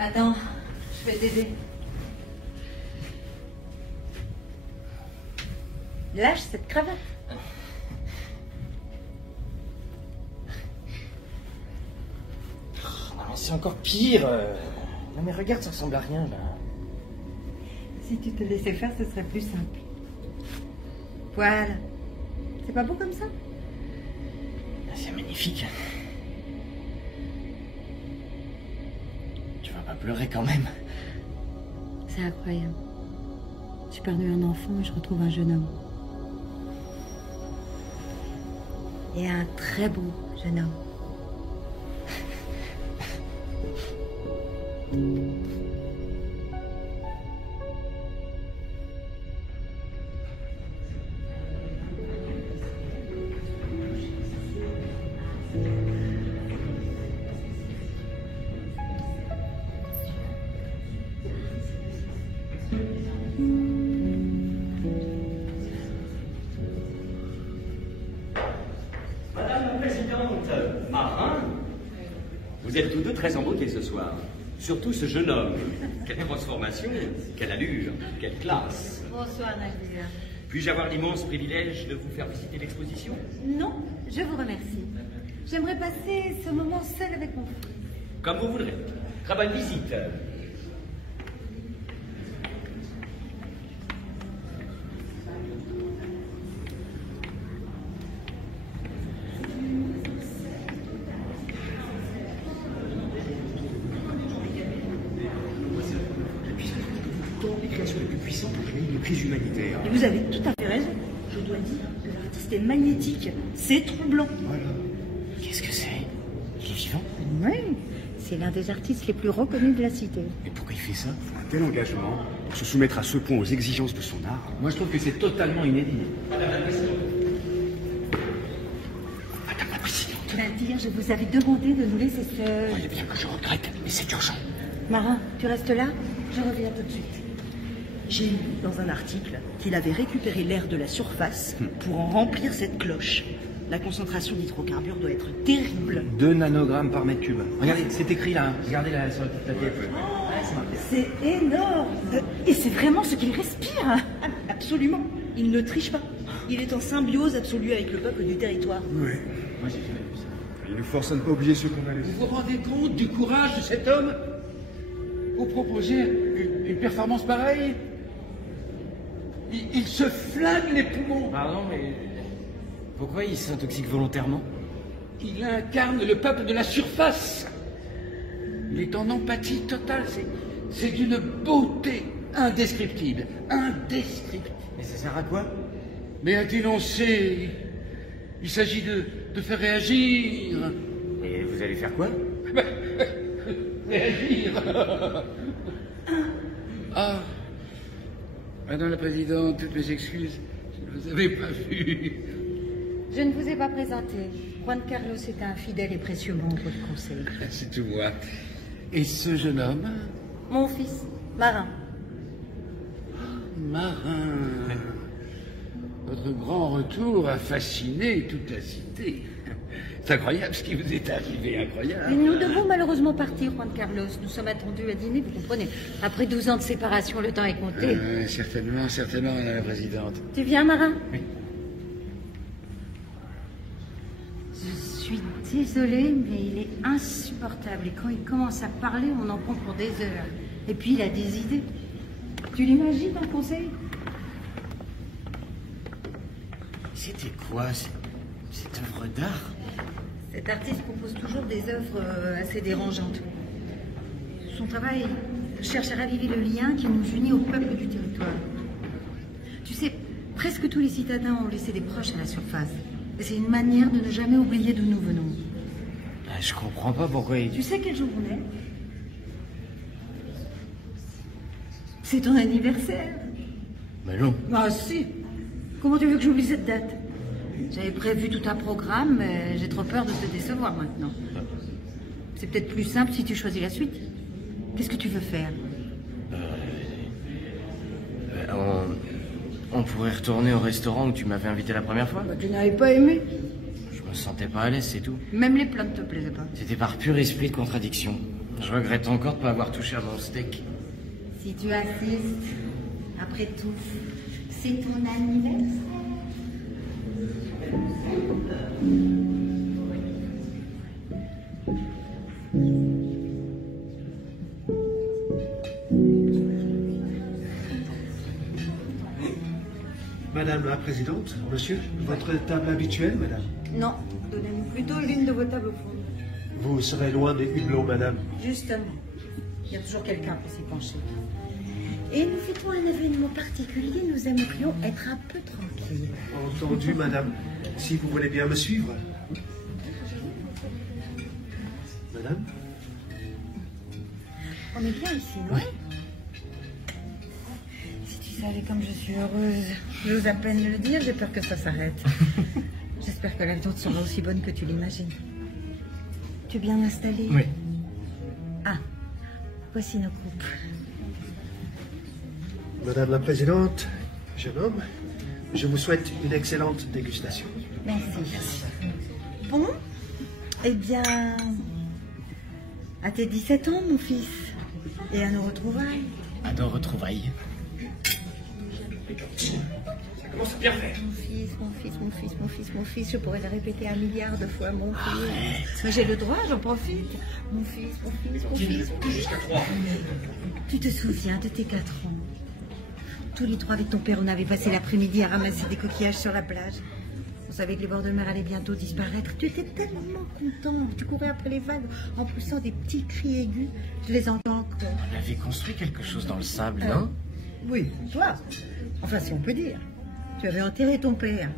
Attends, je vais t'aider. Lâche cette cravate. Non mais c'est encore pire. Non mais regarde, ça ressemble à rien là. Si tu te laissais faire, ce serait plus simple. Voilà. C'est pas beau comme ça? C'est magnifique. Tu vas pas pleurer quand même? C'est incroyable. J'ai perdu un enfant et je retrouve un jeune homme. Et un très beau jeune homme. Madame la Présidente, Marin, vous êtes tous deux très embauqués ce soir. Surtout ce jeune homme. Quelle transformation, quelle allure, quelle classe. Bonsoir, Nadia. Puis-je avoir l'immense privilège de vous faire visiter l'exposition? Non, je vous remercie. J'aimerais passer ce moment seul avec mon fils. Comme vous voudrez. Très bonne visite. Les créations les plus puissantes ont gagné les prix humanitaires. Et vous avez tout à fait raison. Je dois dire, l'artiste est magnétique. C'est troublant. Voilà. Qu'est-ce que c'est? Il est vivant? Oui, c'est l'un des artistes les plus reconnus de la cité. Et pourquoi il fait ça? Il faut un tel engagement pour se soumettre à ce point aux exigences de son art. Moi, je trouve que c'est totalement inédit. Madame la Présidente. Nadir, je vous avais demandé de nous laisser seuls. Voyez bien que je regrette, mais c'est urgent. Marin, tu restes là? Je reviens tout de suite. J'ai lu dans un article qu'il avait récupéré l'air de la surface pour en remplir cette cloche. La concentration d'hydrocarbures doit être terrible. 2 nanogrammes par mètre cube. Regardez, c'est écrit là. Regardez là sur le papier. C'est énorme. Et c'est vraiment ce qu'il respire. Absolument. Il ne triche pas. Il est en symbiose absolue avec le peuple du territoire. Oui. Moi, j'ai jamais vu ça. Il nous force à ne pas oublier ce qu'on a laissé. Vous vous rendez compte du courage de cet homme? Vous proposez une performance pareille? Il se flingue les poumons. Pardon, mais pourquoi il s'intoxique volontairement? Il incarne le peuple de la surface. Il est en empathie totale. C'est d'une beauté indescriptible. Indescriptible. Mais ça sert à quoi? Mais a-t-il on sait? Il s'agit de faire réagir. Et vous allez faire quoi? Réagir. Ah. Madame la Présidente, toutes mes excuses. Je ne vous avais pas vu. Je ne vous ai pas présenté. Juan Carlos est un fidèle et précieux membre du conseil. C'est tout moi. Et ce jeune homme? Mon fils, Marin. Marin. Votre grand retour a fasciné toute la cité. C'est incroyable ce qui vous est arrivé, incroyable. Et nous devons malheureusement partir, Juan Carlos. Nous sommes attendus à dîner, vous comprenez. Après 12 ans de séparation, le temps est compté. Certainement, certainement, Madame la Présidente. Tu viens, Marin? Oui. Je suis désolée, mais il est insupportable. Et quand il commence à parler, on en prend pour des heures. Et puis, il a des idées. Tu l'imagines dans le conseil? C'était quoi cette œuvre d'art? Cet artiste propose toujours des œuvres assez dérangeantes. Son travail cherche à raviver le lien qui nous unit au peuple du territoire. Tu sais, presque tous les citadins ont laissé des proches à la surface. Et c'est une manière de ne jamais oublier d'où nous venons. Je comprends pas pourquoi il... Tu sais quel jour on est? C'est ton anniversaire. Mais non. Ah si. Comment tu veux que j'oublie cette date? J'avais prévu tout un programme, mais j'ai trop peur de te décevoir maintenant. C'est peut-être plus simple si tu choisis la suite. Qu'est-ce que tu veux faire? On pourrait retourner au restaurant où tu m'avais invité la première fois? Bah, tu n'avais pas aimé. Je me sentais pas à l'aise, c'est tout. Même les plats ne te plaisaient pas. C'était par pur esprit de contradiction. Je regrette encore de ne pas avoir touché à mon steak. Si tu assistes, après tout, c'est ton anniversaire. Madame la Présidente, monsieur, votre table habituelle, madame? Non, donnez-nous plutôt l'une de vos tables au fond. Vous serez loin des hublots, madame. Justement, il y a toujours quelqu'un pour s'y pencher. Et nous fêtons un événement particulier, nous aimerions être un peu tranquilles. Entendu, madame. Si vous voulez bien me suivre. Madame? On est bien ici, non? Oui. Si tu savais comme je suis heureuse. J'ose à peine le dire, j'ai peur que ça s'arrête. J'espère que la nôtre sera aussi bonne que tu l'imagines. Tu es bien installé? Oui. Ah, voici nos coupes. Madame la Présidente, jeune homme, je vous souhaite une excellente dégustation. Merci. Bon, eh bien, à tes 17 ans, mon fils, et à nos retrouvailles. À nos retrouvailles. Ça commence à bien faire. Mon fils, je pourrais le répéter 1 milliard de fois, mon fils. Mais j'ai le droit, j'en profite. Mon fils. Jusqu'à 3. Tu te souviens de tes 4 ans? Tous les 3 avec ton père, on avait passé l'après-midi à ramasser des coquillages sur la plage. On savait que les bords de mer allaient bientôt disparaître. Tu étais tellement content. Tu courais après les vagues en poussant des petits cris aigus. Je les entends encore. On avait construit quelque chose dans le sable, non? Oui, toi. Enfin, si on peut dire. Tu avais enterré ton père.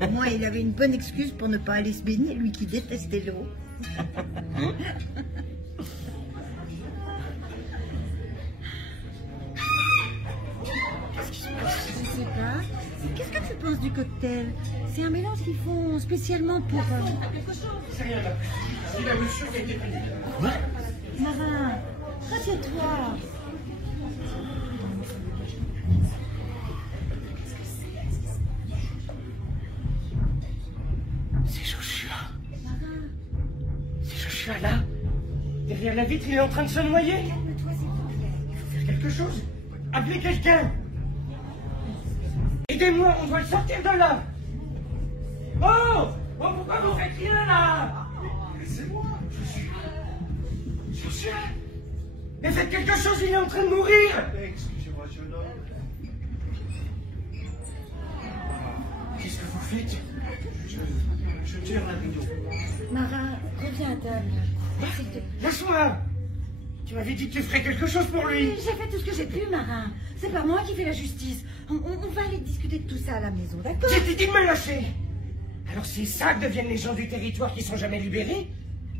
Au moins, il avait une bonne excuse pour ne pas aller se baigner, lui qui détestait l'eau. Je sais pas. Qu'est-ce que tu penses du cocktail? C'est un mélange qu'ils font spécialement pour... C'est rien là. C'est la mesure qui a été prise. Quoi? Marin, retiens-toi. C'est Joshua. C'est Joshua là. Derrière la vitre, il est en train de se noyer. Calme-toi, s'il te plaît. Il faut faire quelque chose. Appelez quelqu'un. Aidez-moi, on doit le sortir de là. Oh, pourquoi vous faites rien là? C'est moi, Joshua. Mais faites quelque chose, il est en train de mourir. Excusez-moi, jeune homme. Qu'est-ce que vous faites? Je tire la rideau. Marin, reviens à table. S'il te plaît. Lâche-moi. Tu m'avais dit que tu ferais quelque chose pour lui. J'ai fait tout ce que j'ai pu, Marin. C'est pas moi qui fais la justice. On va aller discuter de tout ça à la maison, d'accord? J'ai dit de me lâcher. Alors c'est ça que deviennent les gens du territoire qui sont jamais libérés?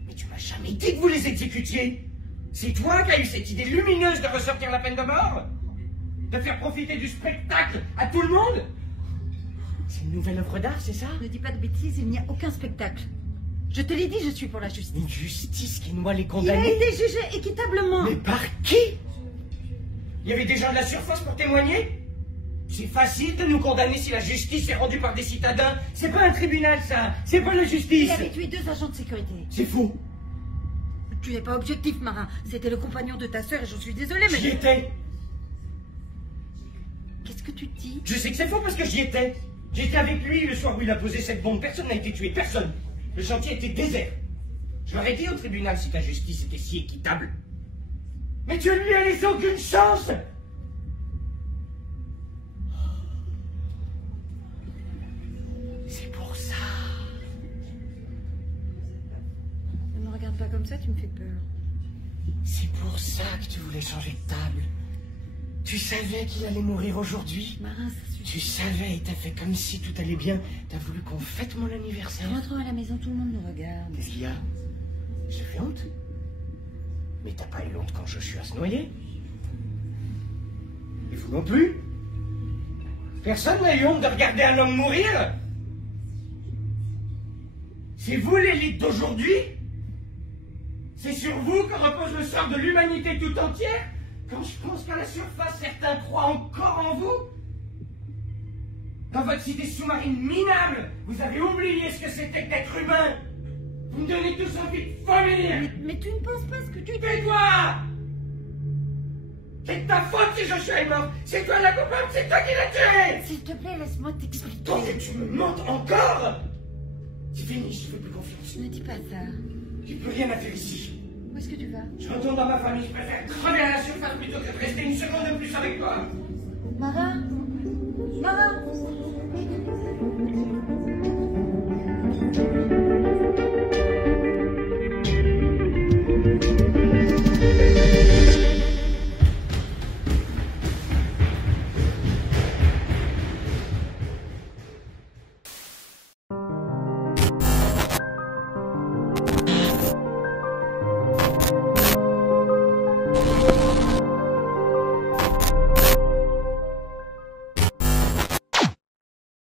Mais tu m'as jamais dit que vous les exécutiez. C'est toi qui as eu cette idée lumineuse de ressortir la peine de mort? De faire profiter du spectacle à tout le monde? C'est une nouvelle œuvre d'art, c'est ça? Ne dis pas de bêtises, il n'y a aucun spectacle. Je te l'ai dit, je suis pour la justice. Une justice qui noie les Il a condamnés? été jugé équitablement. Mais par qui? Il y avait des gens de la surface pour témoigner? C'est facile de nous condamner si la justice est rendue par des citadins. C'est pas un tribunal, ça. C'est pas la justice. Il avait tué 2 agents de sécurité. C'est faux. Tu n'es pas objectif, Marin. C'était le compagnon de ta sœur et je suis désolée, mais... J'y étais. Qu'est-ce que tu dis? Je sais que c'est faux parce que j'y étais. J'étais avec lui le soir où il a posé cette bombe. Personne n'a été tué, personne. Le chantier était désert. Je leur ai dit au tribunal si ta justice était si équitable. Mais tu lui as laissé aucune chance. C'est pour ça. Ne me regarde pas comme ça, tu me fais peur. C'est pour ça que tu voulais changer de table. Tu savais qu'il allait mourir aujourd'hui. Marin, ça suffit. Tu savais et t'as fait comme si tout allait bien. T'as voulu qu'on fête mon anniversaire. Rentrons à la maison, tout le monde nous regarde. Qu'est-ce qu'il y a? Je te fais honte? Mais t'as pas eu honte quand Joshua se noyait? Et vous non plus? Personne n'a eu honte de regarder un homme mourir? C'est vous l'élite d'aujourd'hui? C'est sur vous que repose le sort de l'humanité tout entière? Quand je pense qu'à la surface, certains croient encore en vous? Dans votre cité sous-marine minable, vous avez oublié ce que c'était que d'être humain. Vous me donnez tous envie de vomir. Mais tu ne penses pas ce que tu dis. Tais-toi! C'est de ta faute si Joshua est mort. C'est toi la coupable, c'est toi qui l'as tué. S'il te plaît, laisse-moi t'expliquer. Tant que tu me mentes encore, c'est fini, je te fais plus confiance. Ne dis pas ça. J'ai plus rien à faire ici. Où est-ce que tu vas? Je retourne dans ma famille, je préfère crever à la surface plutôt que de rester une seconde de plus avec toi. Marin? Marin?